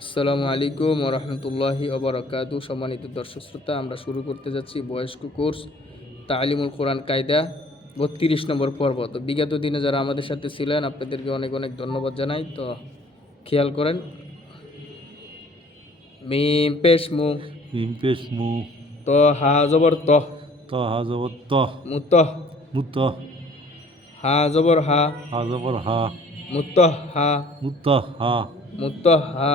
আসসালামু আলাইকুম রহমতুল্লাহি ওবরাকাতু সম্মানিত দর্শক শ্রোতা আমরা শুরু করতে যাচ্ছি বয়স্ক কোর্স তালিমুল কোরআন কায়দা বত্রিশ নম্বর পর্ব। তো বিগত দিনে যারা আমাদের সাথে ছিলেন আপনাদেরকে অনেক অনেক ধন্যবাদ জানাই। তো খেয়াল করেন মিম মিম মু। হা জবর ত। ত হা জবর ত। মুত মুত হা জবর হা। হা জবর হা। মুত হা। মুত হা। মুত হা।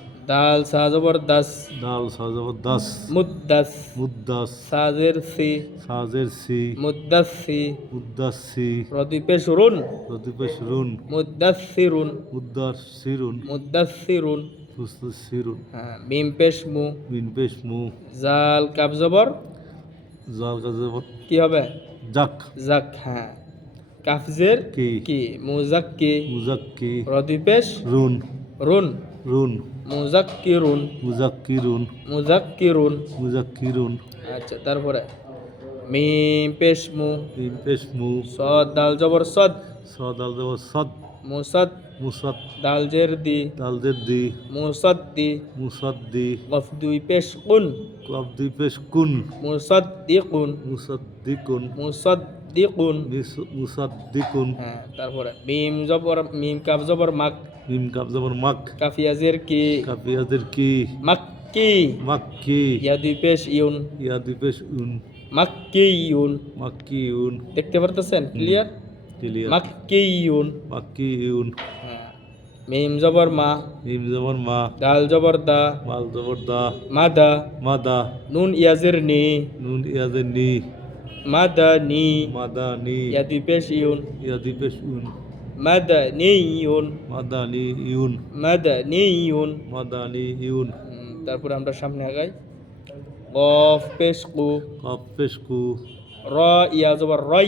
দাল সা জবর দাস ডাল সা জবর দাস মুদাস মুদাস সাজের সি। সাজের সি। মুদাসি উদ্দাস সি রদি পেশ রুন। রতি পেশ রুন। মুদাসিরুন উদ্দাস সিরুন সুস্থ সিরুন হ্যাঁ মিম পেশ মু। পেশ মু। জাল কাব জবর। জাল গাজবর কি হবে? জাক। জাক হ্যাঁ। কাফজের কি? কি? মুজাক্কি। মুজাক্কি। রদি পেশ রুন। রুন। রুন। মুজাক্কিরুন। মুজাক্কিরুন। মুজাক্কিরুন। মুজাক্কিরুন। আচ্ছা তারপরে। মিম পেশ মু। মিন পেশ মু। সদ দাল জবর সদ। সদ আল দেব সদ। মুসাদ। মুসাদ। দাল জের দি। দালদের দি। মুসাদ দি। মুসাদ দি। কফ দুই পেশ কুন। কব দুই পেশ কুন। মুসাদ দি কুন। মুসাদ দি কুন। মুসাদ দিকুন হ্যাঁ তারপরে মিম জবর মিম কাপ জবর মাক। মিম কাপ জবর মাক। কাফিয়াজের কি? কাপিয়াদের কি? মাক্কি। মাক্কি। ইয়া দুই পেশ ইউন। ইয়া দুই পেশ উন। মাক্কি ইউন। মাক্কি উন দেখতে পারতেছেন? ক্লিয়ার? ক্লিয়ার। মাক্কি ইউন। মাক্কি উন হ্যাঁ। মিম জবর মা। মিম জবর মা। দাল জবর দা। মাল জবর দা। মাদা। মাদা। নুন ইয়াজের নি। নুন ইয়াজের নি। মাদা নি মাদা নি ইয়া দুই পেশ ইউন ইয়া দুই পেশ ইউন মাদা নি ইউন মাদা নি ইউন মাদা নি ইউন হুম, তারপরে আমরা সামনে আগাই। কফ পেশ কু কপ পেশ কু র ইয়া জবর রই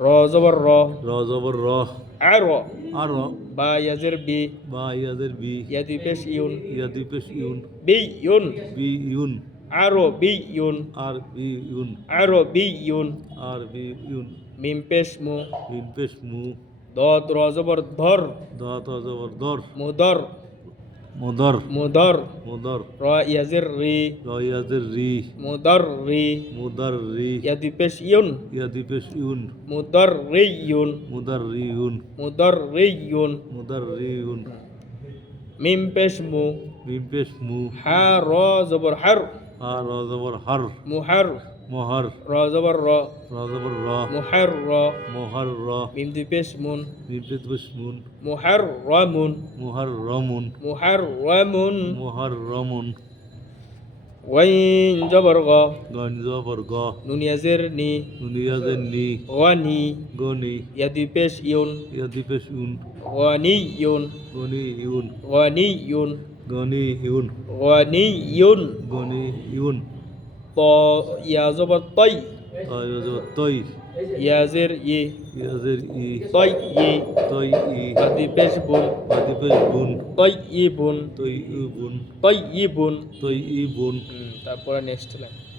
র। জবর র। র জবর র। আর র। বা ইয়াজের বি। বা ইয়াদের বি। ইয়া দুই পেশ ইউন। ইয়া দুই পেশ ইউন। বি ইউন। বি ইউন। আরও বি ইউন। আর বি ইউন। আরও বি ইউন। আর বি ইউন। মিম পেশ মু। মিন পেশ মু। দত র জবর ধর। দ ত জবর দর মুদর মুদর মুদর মুদর র ইয়াজের রি র ইয়াদের রি মুদর রি মুদর রি ইয়া দুই পেশ ইউন ইয়া দুই পেশ ইউন মুদর রি ইউন মুদর রি ইউন মুদর রি ইউন মুদর রি ইউন মিম পেশ মু মিন পেশ মুহার। র জবর র। র জবর র। মুহার র। মহার র। মিম দুই পেশ মুন। মিন। পেশ পেশ মুন। মুহার রমুন মুহার রমুন মুহার রমুন মুহার রমুন ওয়াইন জবর গ। গঞ্জ জবর গ। নুনিয়াজের নি। দুনিয়াদের নি। ওয়ানি গনি। ইয়া দুই পেশ ইউন। ইয়া দুই পেশ উন ওয়ানি ইউন। গনি ইউন। ওয়ানি ইউন। গনি ইউন। ওয়ানি ইউন। গনি ইউন। ত ইয়া জবর জবর তই ইয়াজের ই ইয়াজের ই তই ই তই ই দুই পেশ বুন আদি পেশ বুন তই ই বুন তই ই বুন তই ই বুন তই ই বুন তারপরে নেক্সট লাইন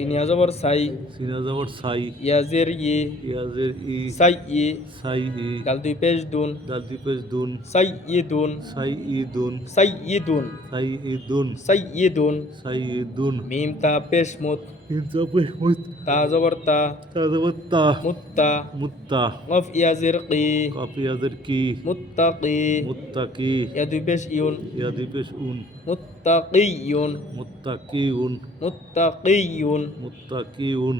সিনিয়া জবর সাই। সিনা জবর সাই। ইয়াজের ই ইয়াজের ই। সাই ই সাই ই। গাল দুই পেশ দুন। দাল দুই পেশ দুন। সাই ই দুন। সাই ই দুন। সাই ই দুন। সাই ই দুন। সাই ই দুন। সাই ই দুন। মিম তা পেশ মুত। হিজা পেশ মুত। তা জবর তা। তা জবর তা। মুত্তা। মুত্তা। কফ ইয়াজের কি। কপি ইয়াজের কি। মুত্তাকি মুত্তাকি ইয়া দুই পেশ ইউন। ইয়া দুই পেশ উন। মুত্তাকিয়ুন মুত্তাকিউন। মুত্তাকিয়ুন মুত্তাকিউন।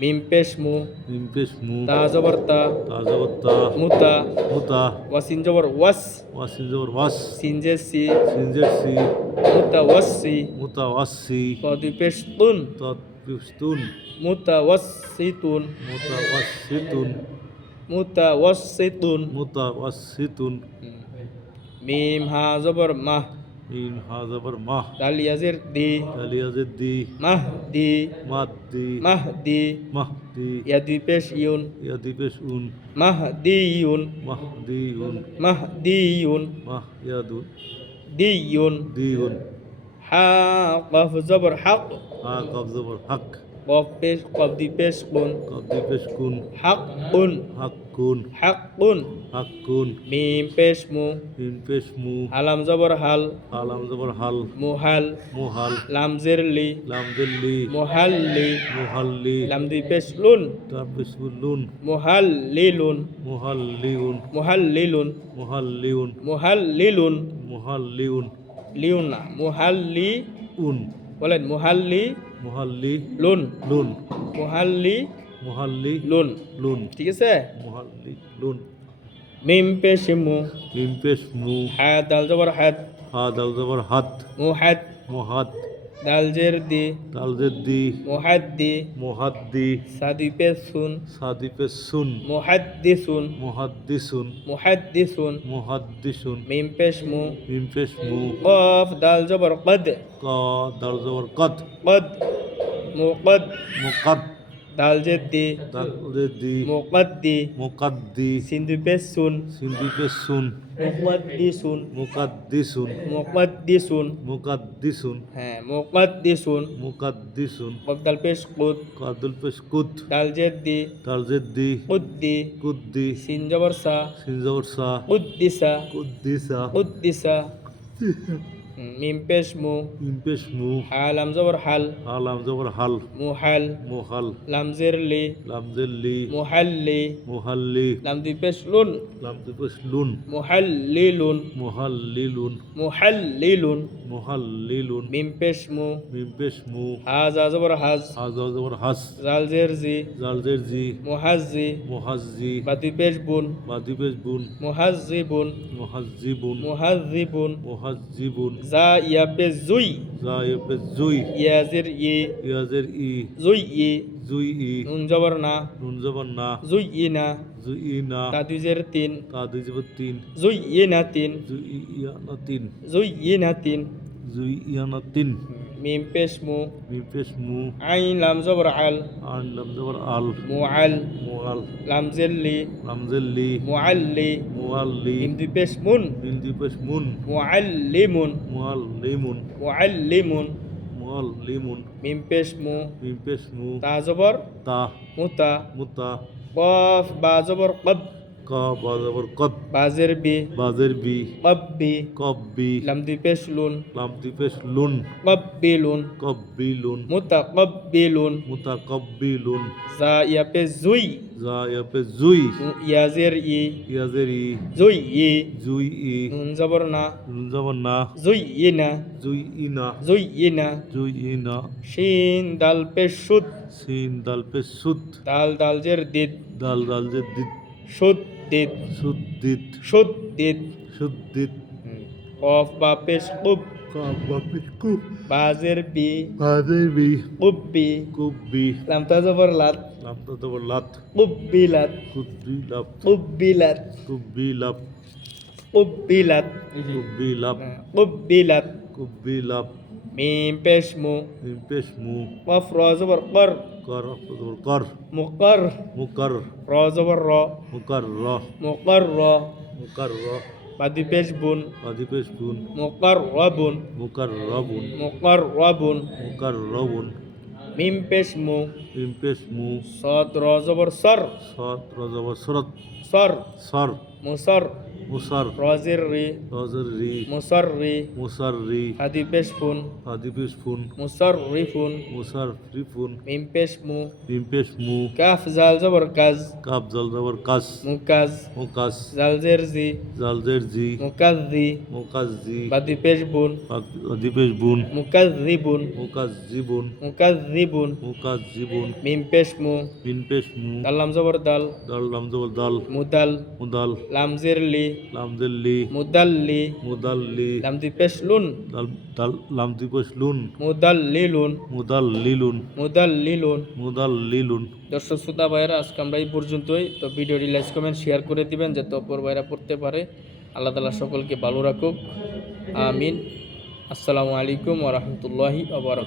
মিম পেশ মু মিম পেশ মু তা জবর তা তা জবর তা মুতা। মুতা। ওয়াসিন জবর ওয়াস। ওয়াসিন জবর ওয়াস। সিন জের সি সিনজের সি মুতা ওয়াসি মুতা ওয়াসি কদি মুতা ওয়াসিতুন মুতা ওয়াসিতুন মুতা ওয়াসিতুন মুতা ওয়াসিতুন মিম হা জবর মাহ। মিম হা জবর মাহ। দাল ইয়াজের দি। তালিয়াজের দি। মাহ দি। মাদ দি। মাহ দি। মাহ দি। ইয়া দুই পেশ ইউন। ইয়া দি পেশ উন। মাহ দি ইউন। মাহ দি উন। মাহ দি ইউন। মাহ ইয়া দু। দি ইউন। দি উন। হা কফ জবর হক। হা কব জবর হক। কফ পেশ কফ দি পেশ কুন কব দি পেশ কুন। হক কুন হক কুন। হক কুন হক কুন মিম পেশ মু মিম পেশ মু আলাম জবর হাল আলাম জবর হাল মুহাল মুহাল লাম জের লি লাম দিল্লি মুহাল্লি মুহাল্লি লাম দুই পেশ লুন তার পেশ লুন মুহাল্লিলুন মুহাল্লিউন মুহাল্লিলুন মুহাল্লিউন মুহাল্লিলুন মুহাল্লিউন লিউন না মুহাল্লি উন বলেন মুহাল্লি মুহাল্লি লুন লুন মুহাল্লি মুহাল্লি লুন লুন ঠিক আছে মুহাল্লি লুন মিম পেশ মু মিম পেশ মু হাত দাল জবর হাত হা দাল জবর হাত মুহাদ মুহাদ দাল জের দি দাল জের দি মুহাদ্দি মুহাদ্দি সাদি পেশ সুন সাদি পেশ সুন মুহাদ্দিসুন মুহাদ্দিসুন মুহাদ্দিসুন মুহাদ্দিসুন মিম পেশ মু মিম পেশ মু কফ দাল জবর কদ ক দাল জবর কদ কদ মুকদ মুকাদ দাল জের দি দাল জের দি মুকদ্দি মুকাদ্দি সিন্ধু পেশ সুন সিন্ধি পেশ সুন মুকদ্দিসুন মুকাদ্দিসুন মুকদ্দিসুন মুকাদ্দিসুন হ্যাঁ মুকদ্দিসুন মুকাদ্দিসুন কফ দাল পেশ কুদ কাদুল পেশ কুদ দাল জের দি দাল জের দি কুদ্দি কুদ্দি সিন জবর সা সিন জবর সা কুদ্দিসা কুদ্দিসা কুদ্দিসা হুম, মিম পেশ মু মিম পেশ মু হালাম জবর হাল আলাম জবর হাল মুহাল মুহাল লাম জের লি লাম জের লি মুহাল্লি মুহাল্লি লাম দুই পেশ লুন লাম জের পেশ লুন মুহাল্লিলুন মুহাল্লিলুন মুহাল্লিলুন মুহাল্লিলুন মিম পেশ মু মিম পেশ মু হাজা জবর হাজ হাজ জবর হাস জাল জের জি জাল জের জি মুহাজ্জি মুহাজ্জি বা দুই পেশ বুন বাদি পেশ বুন মুহাজ্জিবুন মুহাজ্জিবুন মুহাজ্জিবুন মুহাজ্জিবুন জা ইয়াপে জুই এ পেশ জুই ইয়াজের ই ইয়াজের ই জুই ই জুই ই নুন জবর না নুন জবর না জুই ই না জুই ই না তা দুই জের তিন তা দুই জবর তিন জুই ই না তিন জুই ই না তিন জুই ই না তিন জুই ইয়া না তিন মিম পেশ মু মিম পেশ মু আইন লাম জবর আল আন লাম জবর আল মুআল মুআল লাম জেল্লি লাম জের লি মুআল্লি মুআল্লি মিম দুই পেশ মুন মিম দুই পেশ মুন মুআল্লিমুন মুআল্লিমুন মুআল্লিমুন মুআল্লিমুন মিম পেশ মু মিম পেশ মু তা জবর ক বা জবর কদ। বাজের বি। বাজের বি। কব্বি কব্বি লাম দুই পেশ লুন। লাম দুই পেশ লুন। কব্বিলুন কব্বিলুন মুতাকব্বিলুন মুতাকব্বিলুন ইয়া পেশ জুই। যা ইয়া জুই। ইয়াজের ই। ইয়াজের ই। জুই ই। জুই ই। নুন জবর না। নুন জবর না। জুই ই না। জুই ই না। জুই ই না। জুই ই না। শিন দাল পেশ সুদ সিন দাল পেশ সুদ দাল দাল জের দিদ দাল দাল যে দিত। দিদ সুদ দিত সুদ দিদ সুদ দিত কফ বা পেশ কুব কাব বা পেশ কুব বাজের বি। বাজের বি। কুব্বি। কুব্বি। লামতা জবর লাত। লাম তো জবর লাত। কুব্বিলাত কুব্বি লাপ কুব্বিলাত কুব্বি লাপ কুব্বিলাত কুব্বি লাপ কুব্বিলাত কুব্বি লাপ মিম পেশ মু। মিম পেশ মু। কফ র জবর কর। কর কর মুকর। মুকর। র জবর র। মুকর র। মুকর র। মুকর র। বাদি পেশ বুন। আদি পেশ বুন। মুকর রবুন মুকর রবুন মুকর রবুন মুকর রবুন মিম পেশ মু। মিম পেশ মু। সদ র জবর সর। সত র জবর সরত। সর। সর। মুসর। মুসার রজির রি রজর রি মুসর রি মুসার রি হাদি পেশ ফুন আদিপেশ ফুন মুসর রিফুন মুসার রিফুন মিম পেশ মু পিম্পেশ মু কাফ জাল জবর কাজ কাপ জাল জাবর কাস মুকাজ মুকাস জাল জের জি জালজের জি মুকাজ জি মুকাস জি বাদি পেশ বুন আদিপেশ বুন মুকাজ রিবুন মুকাস জীবন মুকাজ রিবুন মুকাস জীবন মিম পেশ মু পিম্পেশ মু দাল্লাম জবর দাল দাল লাম জবর দাল মুদাল মুদাল লামজের লি মুদাল্লি। মুদাল্লি। লামদি পেশ লুন দাল দাল লাম দিপেশ লুন মুদাল্লিলুন। লিলুন মুদাল্লিলুন। মুদাল লিলুন দর্শক শ্রোতা ভাইরা আজকে আমরা এই পর্যন্তই। তো ভিডিওটি লাইক কমেন্ট শেয়ার করে দিবেন যাতে অপর ভাইরা পড়তে পারে। আল্লাহ তালা সকলকে ভালো রাখুক। আমিন। আসসালামু আলাইকুম ওরহমতুল্লাহি আবার